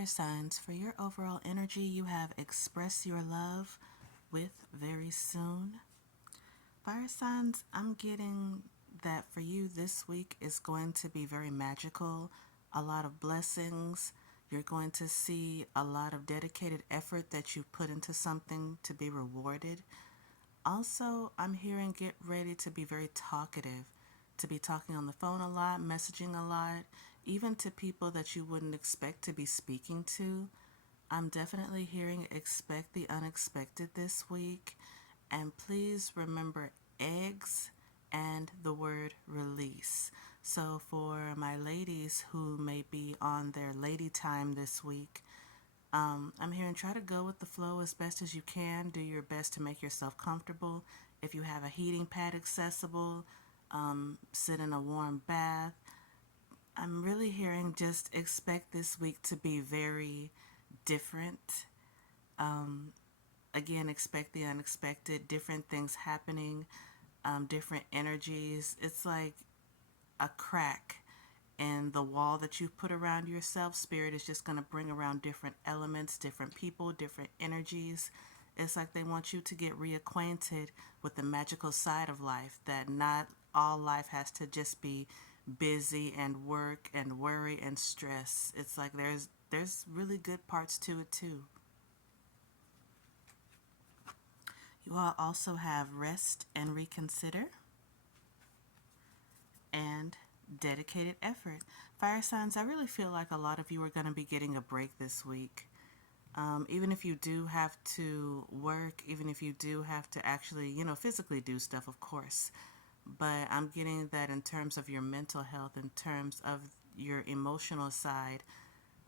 Fire signs, for your overall energy, you have express your love with very soon. Fire signs, I'm getting that for you this week is going to be very magical, a lot of blessings. You're going to see a lot of dedicated effort that you put into something to be rewarded. Also, I'm hearing get ready to be very talkative, to be talking on the phone a lot, messaging a lot, even to people that you wouldn't expect to be speaking to. I'm definitely hearing expect the unexpected this week. And please remember eggs and the word release. So, for my ladies who may be on their lady time this week, I'm hearing try to go with the flow as best as you can. Do your best to make yourself comfortable. If you have a heating pad accessible, sit in a warm bath. I'm really hearing just expect this week to be very different. Um, Again, expect the unexpected, different things happening, different energies. It's like a crack in the wall that you've put around yourself. Spirit is just going to bring around different elements, different people, different energies. It's like they want you to get reacquainted with the magical side of life, that not all life has to just be busy and work and worry and stress. It's like there's really good parts to it too. You all also have rest and reconsider and dedicated effort. Fire signs, I really feel like a lot of you are going to be getting a break this week. Even if you do have to work, even if you do have to actually, physically do stuff, of course. But I'm getting that in terms of your mental health, in terms of your emotional side,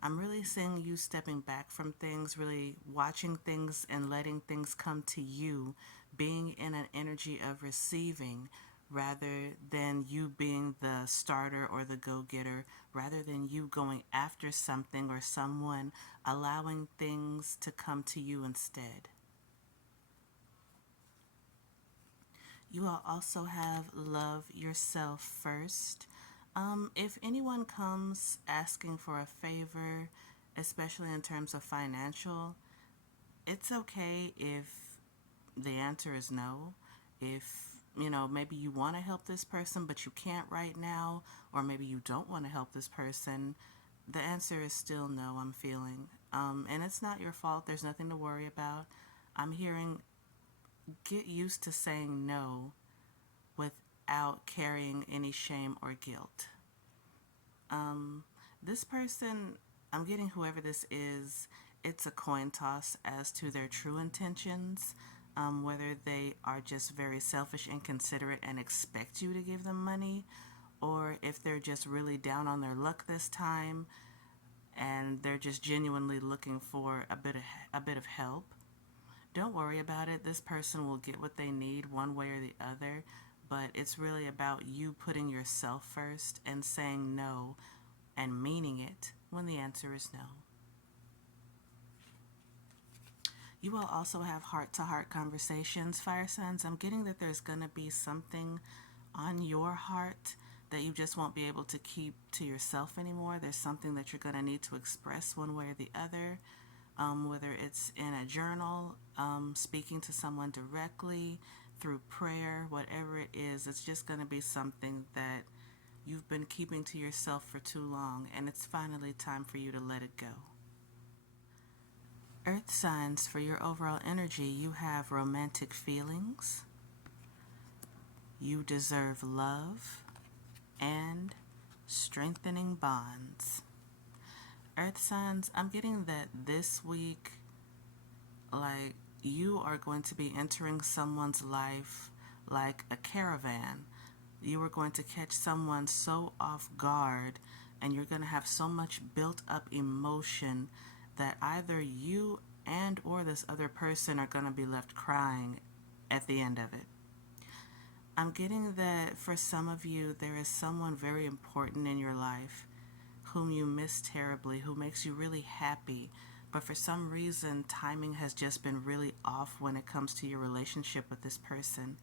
I'm really seeing you stepping back from things, really watching things and letting things come to you, being in an energy of receiving rather than you being the starter or the go getter, rather than you going after something or someone, allowing things to come to you instead. You will also have love yourself first. If anyone comes asking for a favor, especially in terms of financial, it's okay if the answer is no. If, maybe you want to help this person, but you can't right now, or maybe you don't want to help this person, the answer is still no, I'm feeling. And it's not your fault. There's nothing to worry about. I'm hearing get used to saying no without carrying any shame or guilt. This person, I'm getting whoever this is, it's a coin toss as to their true intentions, whether they are just very selfish and considerate and expect you to give them money, or if they're just really down on their luck this time and they're just genuinely looking for a bit of help. Don't worry about it. This person will get what they need one way or the other, but it's really about you putting yourself first and saying no and meaning it when the answer is no. You will also have heart to heart conversations, fire signs. I'm getting that there's going to be something on your heart that you just won't be able to keep to yourself anymore. There's something that you're going to need to express one way or the other, whether it's in a journal, speaking to someone directly, through prayer, whatever it is. It's just going to be something that you've been keeping to yourself for too long, and it's finally time for you to let it go. Earth signs, for your overall energy, you have romantic feelings, you deserve love, and strengthening bonds. Earth signs, I'm getting that this week, like, you are going to be entering someone's life like a caravan. You are going to catch someone so off guard, and you're going to have so much built up emotion that either you and or this other person are going to be left crying at the end of it. I'm getting that for some of you, there is someone very important in your life whom you miss terribly, who makes you really happy, but for some reason, timing has just been really off when it comes to your relationship with this person.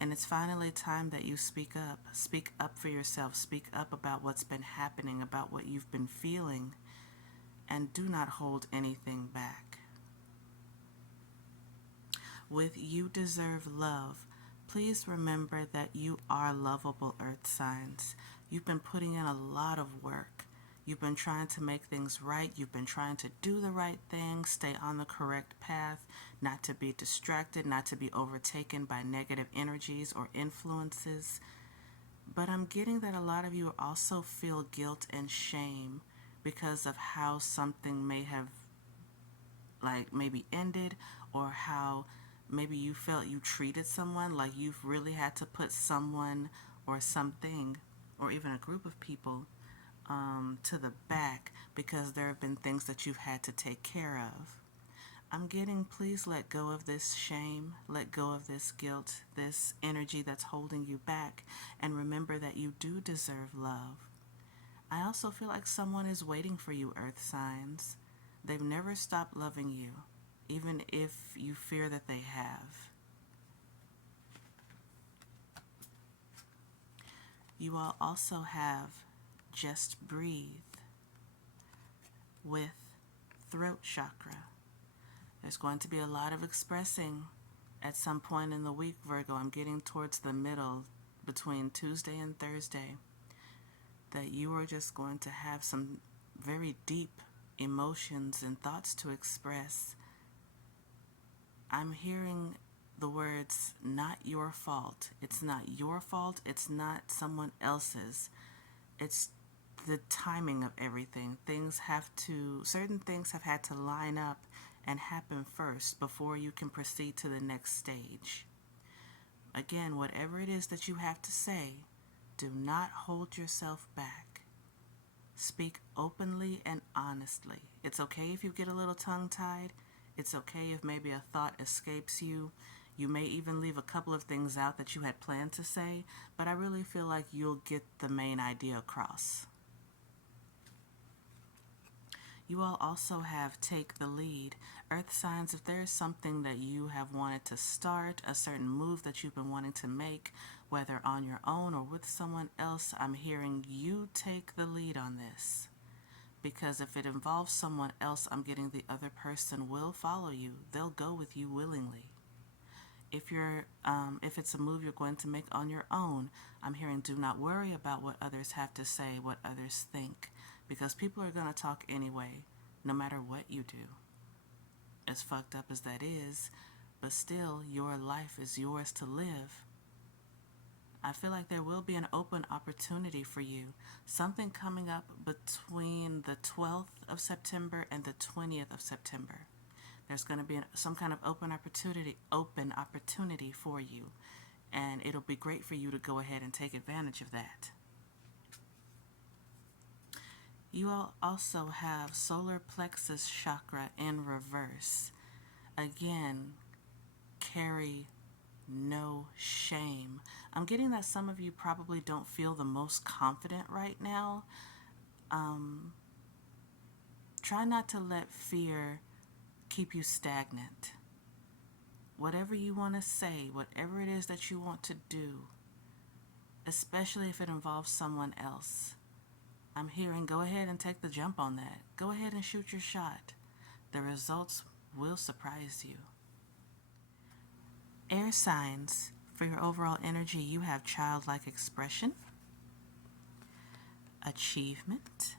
And it's finally time that you speak up. Speak up for yourself. Speak up about what's been happening, about what you've been feeling. and do not hold anything back. With You Deserve Love, please remember that you are lovable, earth signs. You've been putting in a lot of work. You've been trying to make things right. You've been trying to do the right thing, stay on the correct path, not to be distracted, not to be overtaken by negative energies or influences. But I'm getting that a lot of you also feel guilt and shame because of how something may have, like, maybe ended, or how maybe you felt you treated someone like you've really had to put someone or something or even a group of people to the back because there have been things that you've had to take care of. I'm getting, please let go of this shame, let go of this guilt, this energy that's holding you back, and remember that you do deserve love. I also feel like someone is waiting for you, earth signs. They've never stopped loving you, even if you fear that they have. You all also have Just Breathe with throat chakra. There's going to be a lot of expressing at some point in the week, Virgo. I'm getting towards the middle, between Tuesday and Thursday, that you are just going to have some very deep emotions and thoughts to express. I'm hearing the words, not your fault. It's not your fault. It's not someone else's. It's the timing of everything. Certain things have had to line up and happen first before you can proceed to the next stage. Again, whatever it is that you have to say, do not hold yourself back. Speak openly and honestly. It's okay if you get a little tongue-tied. It's okay if maybe a thought escapes you. You may even leave a couple of things out that you had planned to say, but I really feel like you'll get the main idea across. You all also have Take the Lead. Earth signs, if there is something that you have wanted to start, a certain move that you've been wanting to make, whether on your own or with someone else, I'm hearing you take the lead on this. Because if it involves someone else, I'm getting the other person will follow you. They'll go with you willingly. If it's a move you're going to make on your own, I'm hearing do not worry about what others have to say, what others think, because people are going to talk anyway, no matter what you do. As fucked up as that is, but still, your life is yours to live. I feel like there will be an open opportunity for you. Something coming up between the 12th of September and the 20th of September. There's going to be some kind of open opportunity for you. And it'll be great for you to go ahead and take advantage of that. You all also have solar plexus chakra in reverse. Again, carry no shame. I'm getting that some of you probably don't feel the most confident right now. Try not to let fear keep you stagnant. Whatever you want to say, whatever it is that you want to do, especially if it involves someone else, I'm hearing go ahead and take the jump on that. Go ahead and shoot your shot. The results will surprise you. Air signs, for your overall energy, you have childlike expression, achievement,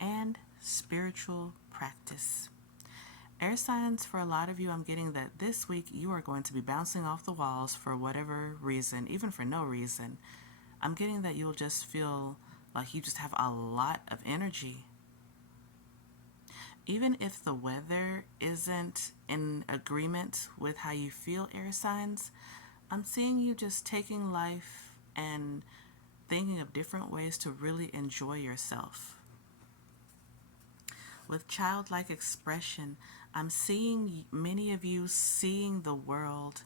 and spiritual practice. Air signs, for a lot of you, I'm getting that this week you are going to be bouncing off the walls for whatever reason, even for no reason. I'm getting that you'll just feel like you just have a lot of energy. Even if the weather isn't in agreement with how you feel, air signs, I'm seeing you just taking life and thinking of different ways to really enjoy yourself. With childlike expression, I'm seeing many of you seeing the world,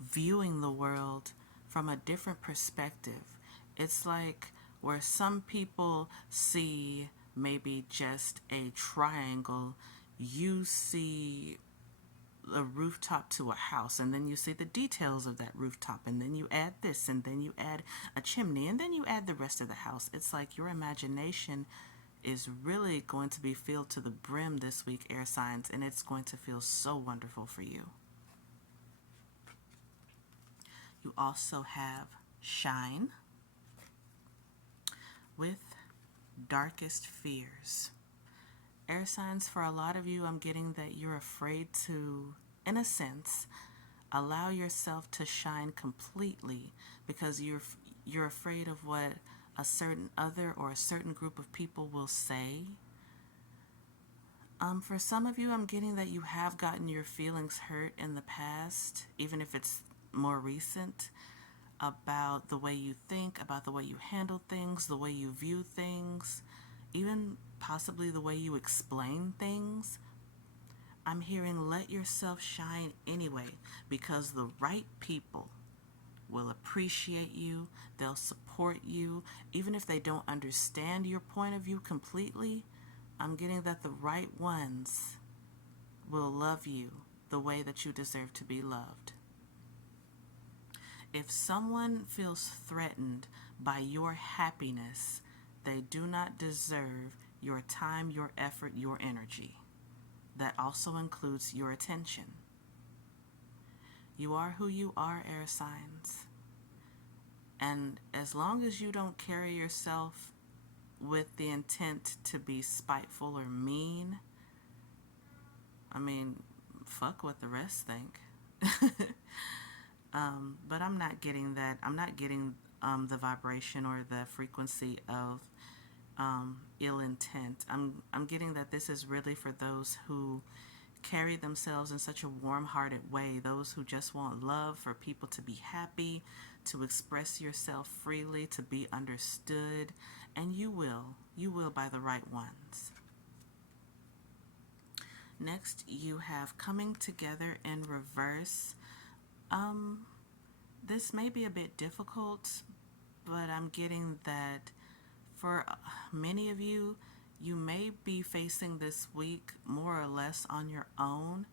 viewing the world from a different perspective. It's like where some people see maybe just a triangle, you see a rooftop to a house, and then you see the details of that rooftop, and then you add this, and then you add a chimney, and then you add the rest of the house. It's like your imagination is really going to be filled to the brim this week, air signs, and it's going to feel so wonderful for you. You also have shine with darkest fears. Air signs, for a lot of you, I'm getting that you're afraid to, in a sense, allow yourself to shine completely because you're afraid of what a certain other or a certain group of people will say. For some of you, I'm getting that you have gotten your feelings hurt in the past, even if it's more recent, about the way you think, about the way you handle things, the way you view things, even possibly the way you explain things. I'm hearing let yourself shine anyway because the right people will appreciate you, they'll support you, even if they don't understand your point of view completely. I'm getting that the right ones will love you the way that you deserve to be loved. If someone feels threatened by your happiness, they do not deserve your time, your effort, your energy. That also includes your attention. You are who you are, air signs. And as long as you don't carry yourself with the intent to be spiteful or mean, I mean, fuck what the rest think. But I'm not getting that. I'm not getting the vibration or the frequency of ill intent. I'm getting that this is really for those who carry themselves in such a warm-hearted way, those who just want love, for people to be happy, to express yourself freely, to be understood, and you will by the right ones. Next, you have coming together in reverse. This may be a bit difficult, but I'm getting that for many of you, you may be facing this week more or less on your own.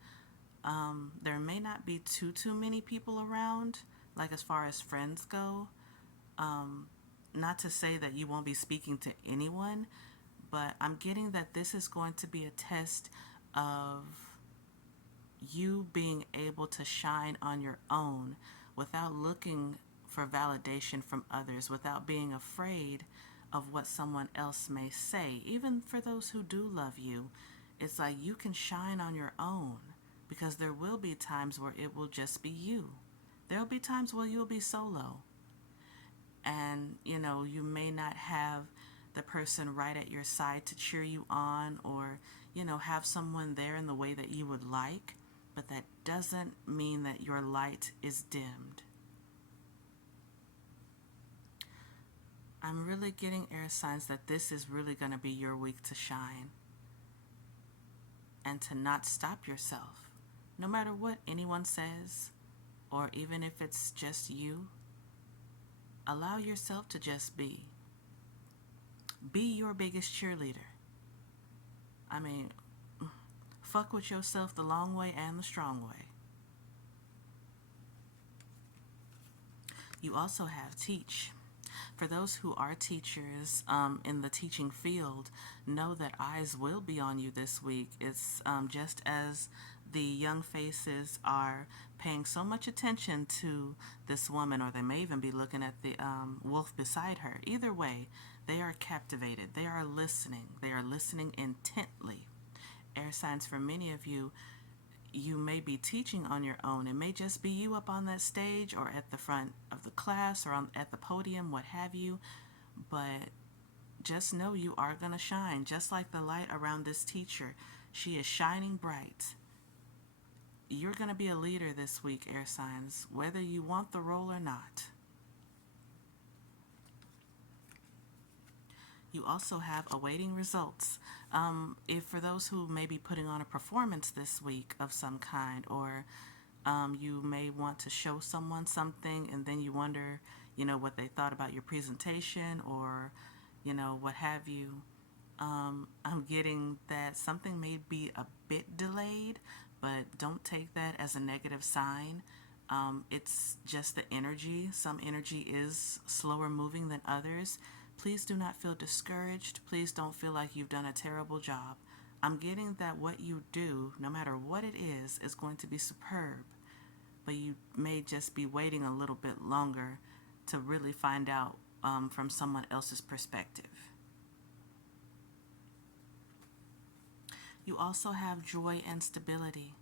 There may not be too many people around, like as far as friends go. Not to say that you won't be speaking to anyone, but I'm getting that this is going to be a test of you being able to shine on your own without looking for validation from others, without being afraid of what someone else may say. Even for those who do love you, it's like you can shine on your own because there will be times where it will just be you. There will be times where you'll be solo. And, you may not have the person right at your side to cheer you on or, have someone there in the way that you would like, but that doesn't mean that your light is dimmed. I'm really getting air signs that this is really going to be your week to shine and to not stop yourself, no matter what anyone says, or even if it's just you. Allow yourself to just be. Be your biggest cheerleader. I mean, fuck with yourself the long way and the strong way. You also have teach. For those who are teachers in the teaching field, know that eyes will be on you this week. It's just as the young faces are paying so much attention to this woman, or they may even be looking at the wolf beside her. Either way, they are captivated. They are listening. They are listening intently. Air signs, for many of you, you may be teaching on your own. It may just be you up on that stage or at the front of the class or at the podium, what have you. But just know you are going to shine, just like the light around this teacher. She is shining bright. You're going to be a leader this week, air signs, whether you want the role or not. You also have awaiting results. If for those who may be putting on a performance this week of some kind, or you may want to show someone something and then you wonder, what they thought about your presentation or, what have you. I'm getting that something may be a bit delayed, but don't take that as a negative sign. It's just the energy. Some energy is slower moving than others. Please do not feel discouraged. Please don't feel like you've done a terrible job. I'm getting that what you do, no matter what it is going to be superb. But you may just be waiting a little bit longer to really find out from someone else's perspective. You also have joy and stability.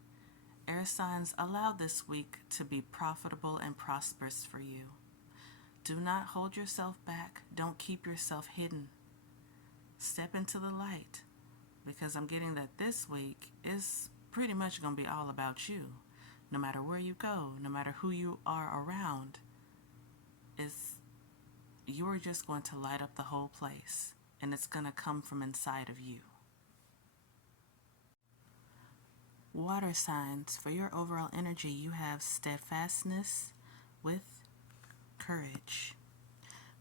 Air signs, allow this week to be profitable and prosperous for you. Do not hold yourself back. Don't keep yourself hidden. Step into the light, because I'm getting that this week is pretty much going to be all about you. No matter where you go, no matter who you are around, you are just going to light up the whole place, and it's going to come from inside of you. Water signs, for your overall energy, you have steadfastness with courage.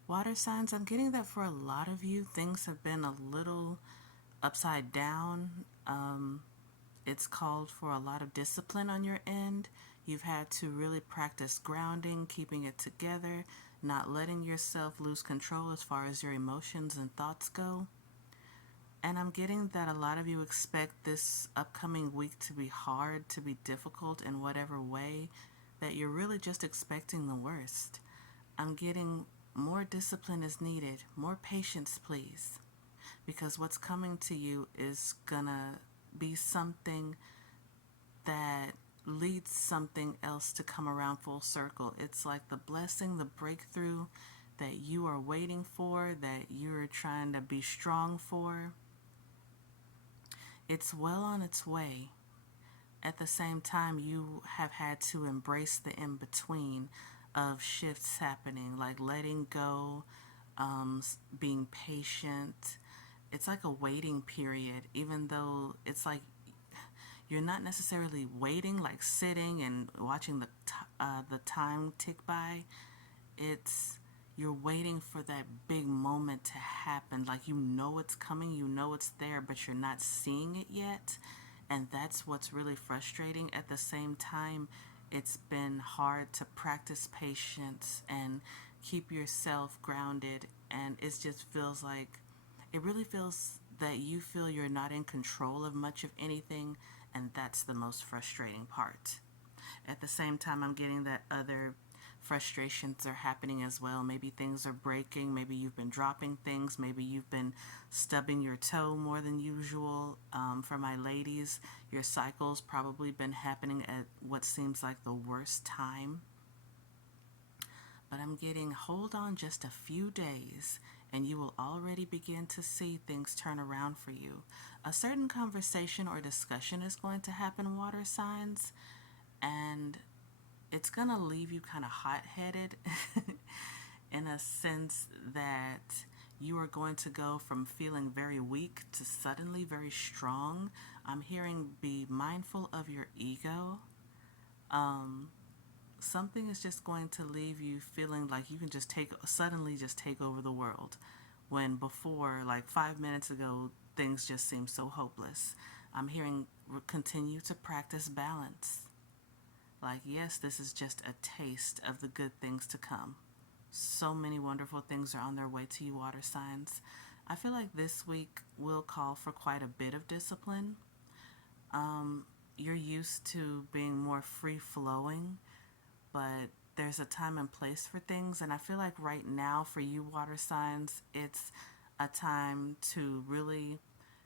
Water signs, I'm getting that for a lot of you, things have been a little upside down. It's called for a lot of discipline on your end. You've had to really practice grounding, keeping it together, not letting yourself lose control as far as your emotions and thoughts go. And I'm getting that a lot of you expect this upcoming week to be hard, to be difficult in whatever way, that you're really just expecting the worst. I'm getting more discipline is needed, more patience, please, because what's coming to you is gonna be something that leads something else to come around full circle. It's like the blessing, the breakthrough that you are waiting for, that you're trying to be strong for. It's well on its way. At the same time, you have had to embrace the in-between of shifts happening, like letting go, being patient. It's like a waiting period, even though it's like you're not necessarily waiting, like sitting and watching the time tick by. It's you're waiting for that big moment to happen. Like you know it's coming, you know it's there, but you're not seeing it yet. And that's what's really frustrating. At the same time, it's been hard to practice patience and keep yourself grounded. And it just feels like, it really feels that you feel you're not in control of much of anything. And that's the most frustrating part. At the same time, I'm getting that other frustrations are happening as well. Maybe things are breaking. Maybe you've been dropping things. Maybe you've been stubbing your toe more than usual. For my ladies, your cycle's probably been happening at what seems like the worst time. But I'm getting, hold on just a few days and you will already begin to see things turn around for you. A certain conversation or discussion is going to happen, water signs, and it's going to leave you kind of hot-headed in a sense that you are going to go from feeling very weak to suddenly very strong. I'm hearing be mindful of your ego. Something is just going to leave you feeling like you can just suddenly take over the world. When before, like 5 minutes ago, things just seemed so hopeless. I'm hearing continue to practice balance. Like, yes, this is just a taste of the good things to come. So many wonderful things are on their way to you, water signs. I feel like this week will call for quite a bit of discipline. You're used to being more free-flowing, but there's a time and place for things. And I feel like right now for you, water signs, it's a time to really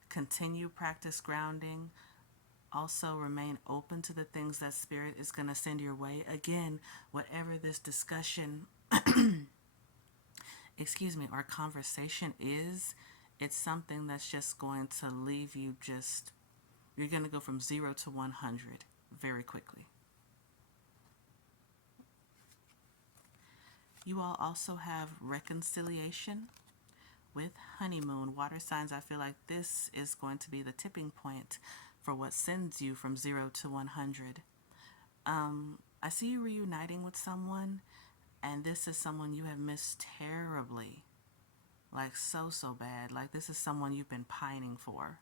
continue practice grounding. Also remain open to the things that Spirit is going to send your way. Again, whatever this discussion, or conversation is, it's something that's just going to leave you you're going to go from 0 to 100 very quickly. You all also have reconciliation with honeymoon. Water signs, I feel like this is going to be the tipping point for what sends you from 0 to 100. I see you reuniting with someone, and this is someone you have missed terribly. Like so bad. Like this is someone you've been pining for.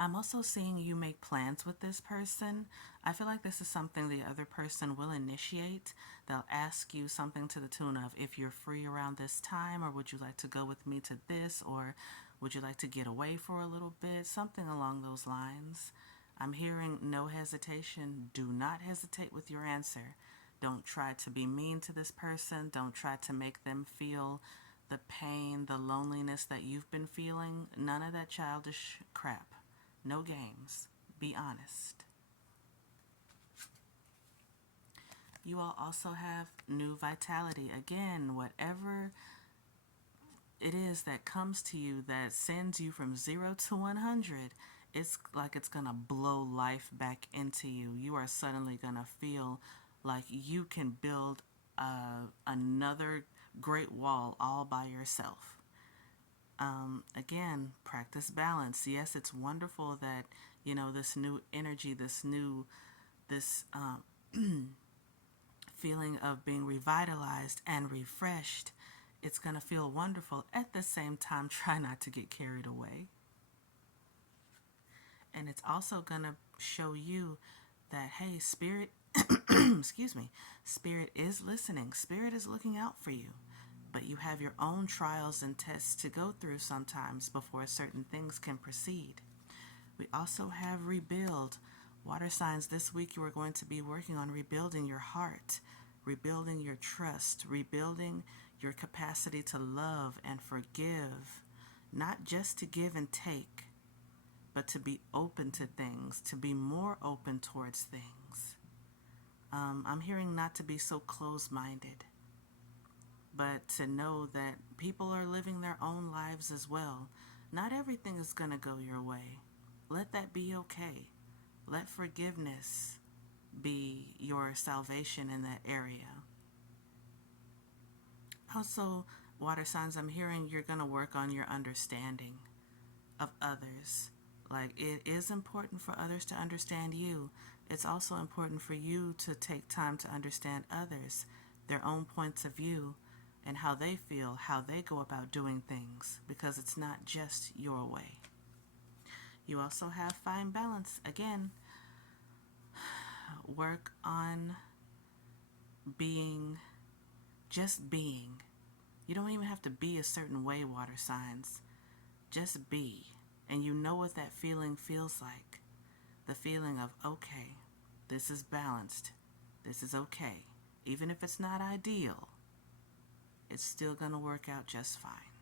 I'm also seeing you make plans with this person. I feel like this is something the other person will initiate. They'll ask you something to the tune of, if you're free around this time, or would you like to go with me to this, or would you like to get away for a little bit? Something along those lines. I'm hearing no hesitation. Do not hesitate with your answer. Don't try to be mean to this person. Don't try to make them feel the pain, the loneliness that you've been feeling. None of that childish crap. No games. Be honest. You all also have new vitality. Again, whatever it is that comes to you that sends you from 0 to 100, it's like it's going to blow life back into you. You are suddenly going to feel like you can build another great wall all by yourself. Again, practice balance. Yes, it's wonderful that, this new energy, this feeling of being revitalized and refreshed. It's going to feel wonderful. At the same time, try not to get carried away. And it's also going to show you that, hey, spirit, excuse me, spirit is listening. Spirit is looking out for you. But you have your own trials and tests to go through sometimes before certain things can proceed. We also have rebuild. Water signs, this week you are going to be working on rebuilding your heart, rebuilding your trust, rebuilding your capacity to love and forgive. Not just to give and take, but to be open to things, to be more open towards things. I'm hearing not to be so close-minded, but to know that people are living their own lives as well. Not everything is going to go your way. Let that be okay. Let forgiveness be your salvation in that area. Also, water signs, I'm hearing you're going to work on your understanding of others. Like, it is important for others to understand you. It's also important for you to take time to understand others, their own points of view, and how they feel, how they go about doing things, because it's not just your way. You also have fine balance. Again, work on being, just being. You don't even have to be a certain way, water signs. Just be. And you know what that feeling feels like. The feeling of, okay, this is balanced. This is okay. Even if it's not ideal, it's still going to work out just fine.